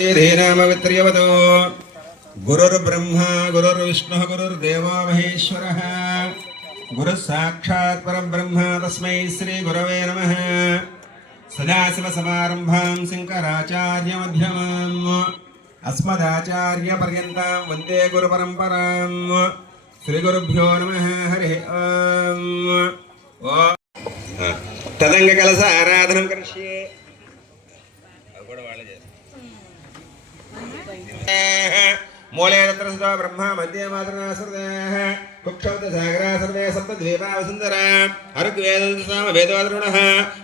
धीनामवित्र्यवतो गुरुर्ब्रह्मा गुरुर्विष्णुः गुरुर्देवो महेश्वरः गुरुः साक्षात् परब्रह्म तस्मै श्री गुरवे नमः। सदाशिवसमारम्भां शङ्कराचार्यमध्यमाम् अस्मदाचार्यपर्यन्तां वन्दे गुरुपरम्परां। श्रीगुरुभ्यो नमः। हरिः ओम्। तदङ्गकलश आराधनं करिष्ये। मूले तत्र सदा ब्रह्मा मध्ये मातृना सर्वः कुक्षौतसागरा सर्वे सप्तद्वीपावसुन्दरा अर्ग्वेदसाम वेदोदरुणः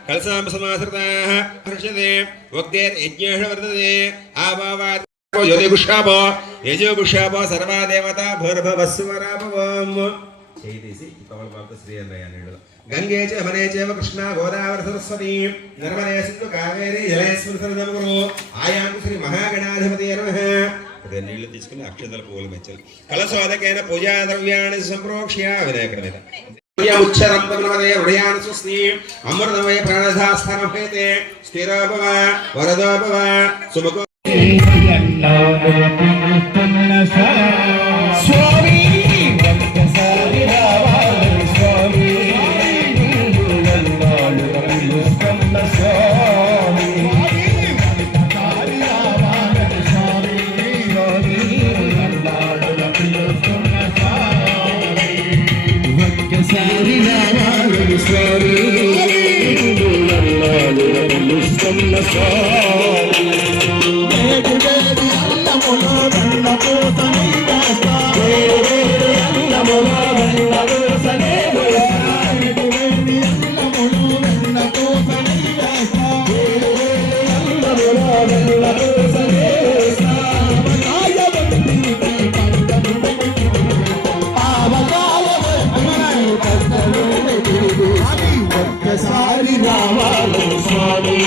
कलशाम्बसमाश्रिताः हर्षते वक्तेर्यज्ञेषु वर्तते आवावात् ज्योतिगुष्यापो यजोगुष्यापो सर्वा देवता भूर्भुवस्सुवराभवम् चैतीसी कमलपाल्त श्री अन्नयानीडु गंगे च यमुने चैव कृष्णा गोदावरी सरस्वती नर्मदे सिन्धु कावेरी जलेस्मिन् सन्निधिं कुरु आयान्तु श्री महागणाधिपतये नमः। నీళ్లు తీసుకుని అక్షతల పూలు మెచ్చాలి. కలశోదకేన పూజా ద్రవ్యాన్ని సంప్రోక్ష్య వినాయకుడిమీద ఉచ్చరం పద్మవదే హృదయాన్ స్వస్తి అమృతమయ ప్రాణధాస్థానం హేతే స్థిరోభవ వరదోభవ సుముఖో స్వామి Swami